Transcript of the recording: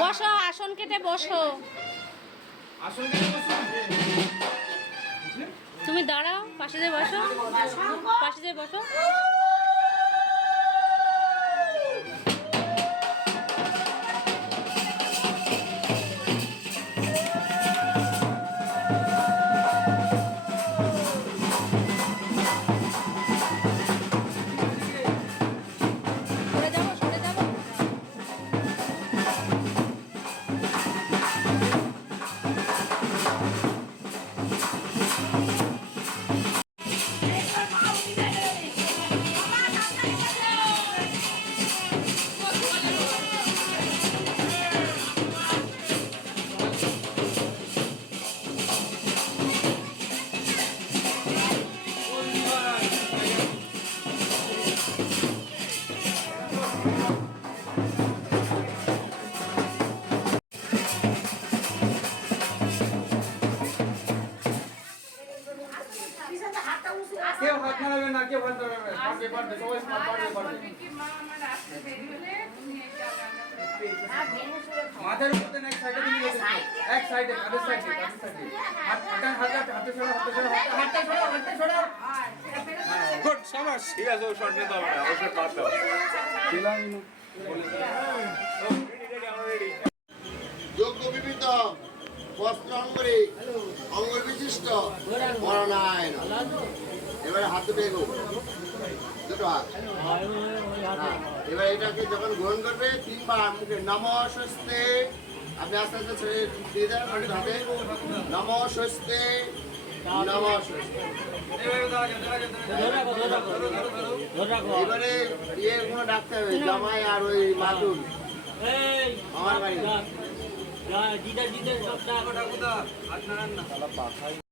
বসো আসন কেটে বসো। তুমি দাঁড়াও পাশে দিয়ে বসো পাশে দিয়ে বসো। কেউ হাত নাড়াবে না কেউ হাত নাড়াবে না। পারবে পারবে সবাই পারবে পারবে। মাথার উপরে না এক সাইডে নিয়ে গেছে। এক সাইডে কাদের সাইডে কাদের সাইডে। হাত হাতে হাতে হাতে ছড়া হাতে ছড়া হাতে ছড়া হাতে ছড়া গুড সাবাস ঠিক আছে ও শট নিতে হবে না ও শট বাদ দাও। দিলাম যোগ্য বিবিধ বস্ত্র অঙ্গরে অঙ্গ বিশিষ্ট মরণায়ন এবারে হাত দুটো এগো দুটো হাত হ্যাঁ, এবার এটাকে যখন গ্রহণ করবে তিনবার মুখে নম স্বস্তে আপনি আস্তে আস্তে ছেড়ে দিয়ে দেন হাতে নম স্বস্তে এবারে ইয়ে কোনো ডাকতে হবে জামাই আর ওই মাতুল আমার বাড়ি কোথা কোথা হাত নাড়ান না